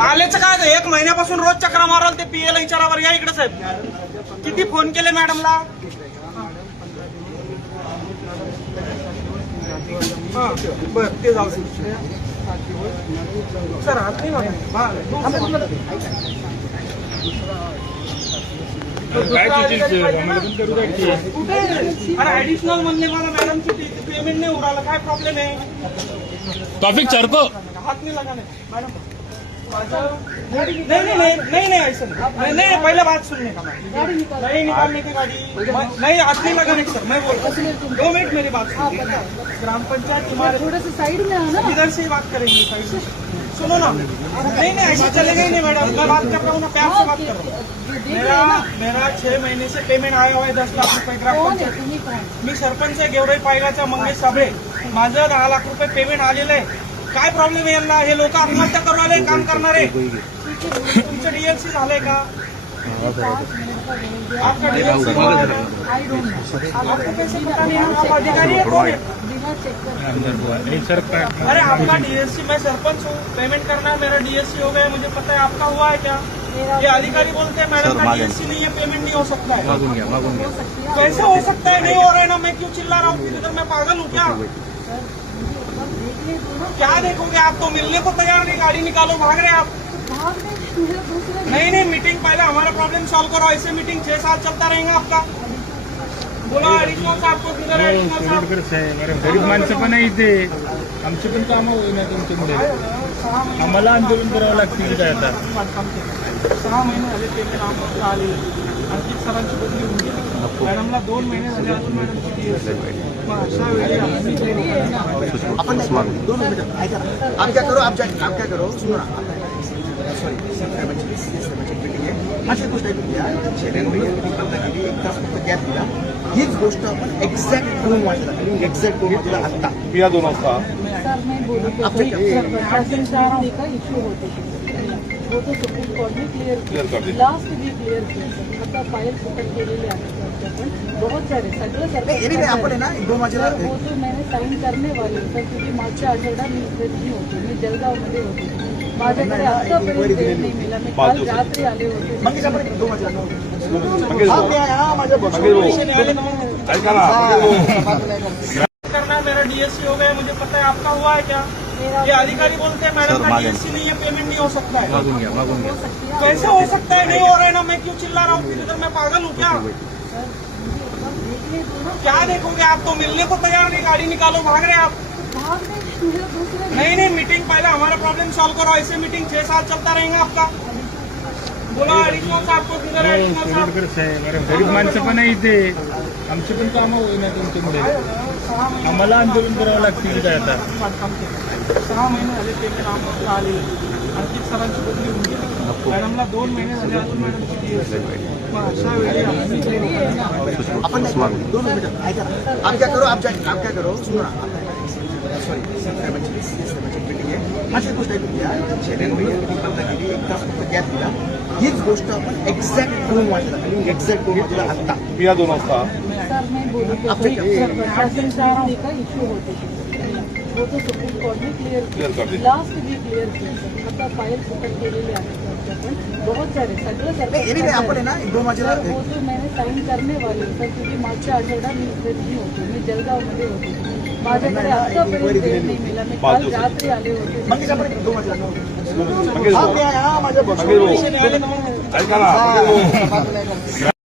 आलेच काय एक महिन्यापासून रोज चक्रा माराल ते पीएला विचारावर या इकडे साहेब. किती फोन केले मॅडमला. बर ते जाऊ सर. अरे ऍडिशनल म्हणले मला मॅडमची पेमेंट नाही उडाला. काय प्रॉब्लेम आहे. टॉपिक चरको हाथ नहीं लगाने मैडम. नहीं ऐसा नहीं. पहले बात सुनने का नहीं निकालने की गाड़ी नहीं. हाथ नहीं लगाने की सर. मैं बोलता हूँ 2 मिनट मेरी बात सुनिए. ग्राम पंचायत हमारे थोड़ा सा साइड में आना. इधर से ही बात करेंगे. साइड से सुनो ना. नहीं ऐसा चलेगा ही नहीं मैडम. मैं बात कर रहा हूँ ना. प्यार से बात कर रहा हूँ. मेरा 6 महीने से पेमेंट आया हुआ है 10 लाख रुपये ग्राम पंचायत. मी सरपंच आहे गेवराई पायगाचा मंगेश साबळे. माझं 10 लाख रुपये पेमेंट आलेलं आहे. काय प्रॉब्लेम आहे यांना. हे लोक आत्महत्या करू आले काम करणारे. तुमचं डीएलसी झालंय का. आपका डीएलसी आपको कैसे पता नहीं. आप अधिकारी है कौन है. अरे आपका डीएससी. मैं सरपंच हूँ. पेमेंट करना है. मेरा डीएससी हो गया. मुझे पता है. आपका हुआ है क्या. ये अधिकारी बोलते हैं मैडम का डीएससी नहीं है. पेमेंट नहीं हो सकता है. कैसे हो सकता है. नहीं हो रहा है ना. मैं क्यों चिल्ला रहा हूँ. इधर मैं पागल हूँ क्या. क्या देखोगे आप. तो मिलने को तैयार नहीं. गाड़ी निकालो. भाग रहे आप. नहीं मीटिंग पहले हमारा प्रॉब्लम सॉल्व करो. ऐसे मीटिंग 6 साल चलता रहेगा आपका. बोला ऍडिशनल साहब को किधर है. गरीब माणसं पण आहे इथे. आमचे पण कामं होईना तुमच्यामुळे. आम्हाला आंदोलन करावं लागतील काय आता. 6 महिने झाले पेमेंट आम्हाला आले. अंकित सरांची बदली होऊन गेली. मॅडमला 2 महिने झाले अजून मॅडमची डीएससी. मग अशा वेळी अपन 2 मिनट ऐका. आप क्या करो. आप क्या करो. सुनो ना. सॉरी अशी गोष्ट ऐकून घ्या. एक तास फक्त गॅप दिला. हीच गोष्ट आपण एक्झॅक्ट 2 वाजता एक्झॅक्ट 2 वाजता आत्ता या 2 वाजता सर मैं बोलूँ का इश्यू होते वो तो सुप्रीम कोर्ट ने क्लियर किया. लास्ट भी क्लिअर किया. आता फाईल सुटत केलेले आहेत. बहुत सारे सगळं नाही आपण आहे ना 2 वाजेला. वो तो मैंने साइन करने वाले सर क्योंकि मागच्या आठवड्यात मी इथे नाही होते. मी जळगावमध्ये होते. माझ्याकडे आतापर्यंत वेळ नाही मिळाला. मी काल रात्री आले होते. मग आपण 2 वाजेला माझ्या करना. मेरा डीएससी हो गया. मुझे पता है. आपका हुआ है क्या. ये अधिकारी बोलते हैं मैडम का डीएससी नहीं है. पेमेंट नहीं हो सकता है. कैसे हो सकता है. नहीं हो रहा है ना. मैं क्यों चिल्ला रहा हूँ. इधर मैं पागल हूँ क्या. क्या देखोगे आप. तो मिलने को तैयार नहीं. गाड़ी निकालो. भाग रहे आप. नहीं मीटिंग पहले हमारा प्रॉब्लम सॉल्व करो. ऐसे मीटिंग 6 साल चलता रहेगा आपका. बोला ऍडिशनल साहब को किधर है. गरीब माणसं पण आहे इथे. आमचे पण कामं होईना तुमच्यामुळे. आम्हाला आंदोलन करावं लागतील काय आता. 6 महिने झाले पेमेंट आम्हाला आले. अंकित सरांची बदली होऊन गेली. मॅडमला 2 महिने झाले अजून मॅडमची डीएससी. मग अशा वेळी आपण 2 मिनट ऐका. आप क्या करो. आप क्या करो. सुनो ना. सॉरी अशी गोष्ट ऐकून घ्या. एक तास फक्त गॅप दिला. हीच गोष्ट आपण एक्झॅक्ट 2 वाजता आत्ता या 2 वाजता. सर मैं बोलूँ का इश्यू होते वो तो सुप्रीम कोर्ट ने क्लियर किया. लास्ट भी क्लियर किया. आता फाईल सुटत केलेले आहेत. बहुत सारे सगळं आपण आहे ना 2 वाजेला. वो तो मैंने साइन करने वाले सर क्योंकि मागच्या आठवड्यात मी इथे नाही होते. मी जळगावमध्ये होते. माझ्याकडे आतापर्यंत वेळ नाही मिळाला. मी काल रात्री आले होते. मग आपण 2 वाजेला माझ्या ऐका ना.